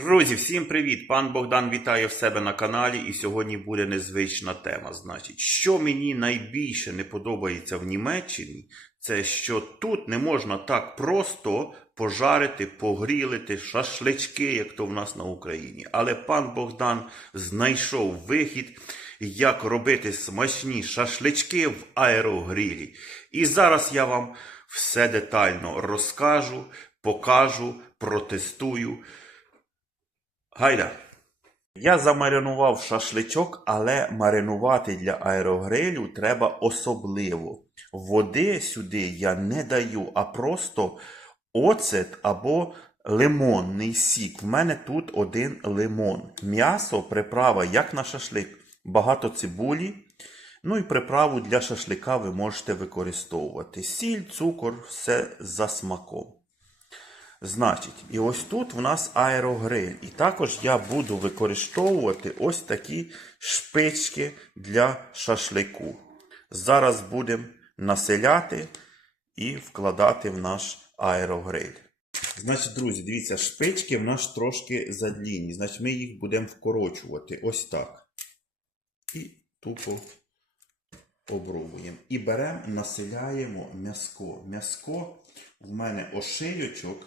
Друзі, всім привіт! Пан Богдан вітає в себе на каналі, і сьогодні буде незвична тема. Значить, що мені найбільше не подобається в Німеччині, це що тут не можна так просто пожарити, погрілити шашлички, як то в нас на Україні. Але пан Богдан знайшов вихід, як робити смачні шашлички в аерогрілі. І зараз я вам все детально розкажу, покажу, протестую. Гайда. Я замаринував шашличок, але маринувати для аерогрилю треба особливо. Води сюди я не даю, а просто оцет або лимонний сік. В мене тут один лимон. М'ясо, приправа, як на шашлик, багато цибулі. Ну і приправу для шашлика ви можете використовувати. Сіль, цукор, все за смаком. Значить, і ось тут в нас аерогриль. І також я буду використовувати ось такі шпички для шашлику. Зараз будемо населяти і вкладати в наш аерогриль. Значить, друзі, дивіться, шпички в нас трошки задлінні. Значить, ми їх будемо вкорочувати ось так. І тупо обробуємо. І беремо, населяємо м'яско. М'яско в мене ошийочок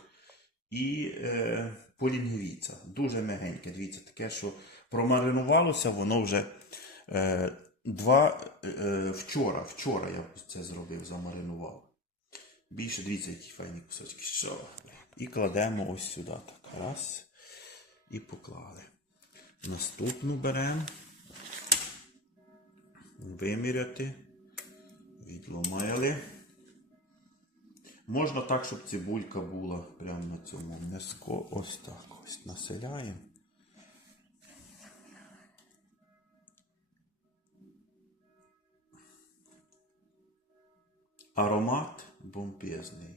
і е, полінгвіця. Дуже мягеньке. Дивіться, таке, що промаринувалося, воно вже е, два е, вчора. Вчора я це зробив, замаринував. Більше дивіться, які файні кусочки. Що? І кладемо ось сюди. Так. Раз. І поклали. Наступну беремо. Виміряти. Відломали. Можна так, щоб цибулька була прямо на цьому м'яско. Ось так ось населяємо. Аромат бомбезний.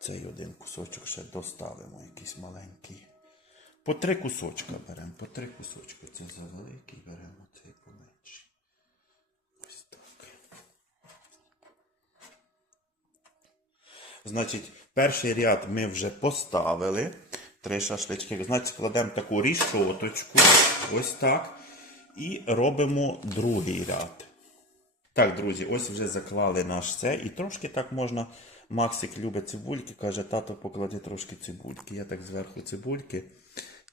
Цей один кусочок ще доставимо, якийсь маленький. По три кусочка беремо, по три кусочка. Це за великий беремо, цей поменший. Ось так. Значить, перший ряд ми вже поставили. Три шашлички. Значить, кладемо таку рішоточку. Ось так. І робимо другий ряд. Так, друзі, ось вже заклали наш це. І трошки так можна. Максик любить цибульки, каже, тато, поклади трошки цибульки. Я так зверху цибульки.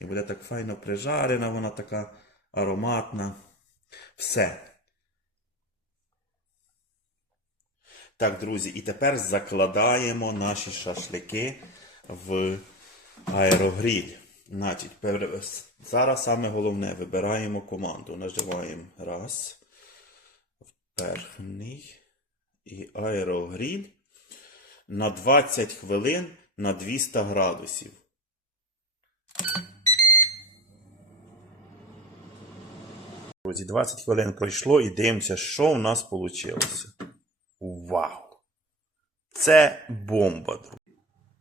І буде так файно прижарена, вона така ароматна. Все. Так, друзі, і тепер закладаємо наші шашлики в аерогріль. Зараз саме головне вибираємо команду. Нажимаємо раз, верхній і аерогріль на 20 хвилин на 200 градусів. Друзі, 20 хвилин пройшло і дивимося, що у нас вийшло. Вау! Це бомба, друзі.